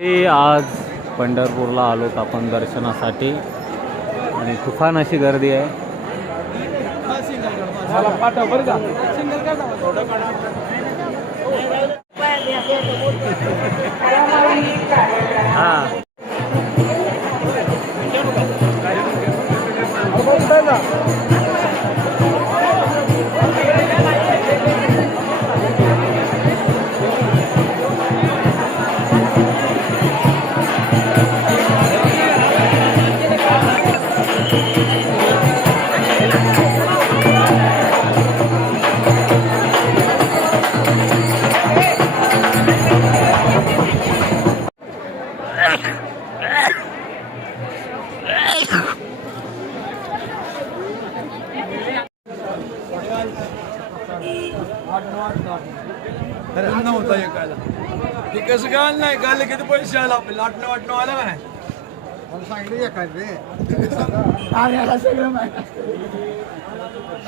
ते आज पंढरपूरला आलोत आपण दर्शनासाठी. आणि तुफान अशी गर्दी आहे. हा. नव्हता एकायला ते कसं काय नाही? गाले किती पैसे आला लाटणं वाटणं आलं का नाही? सांगितलं एखाद. रे Thank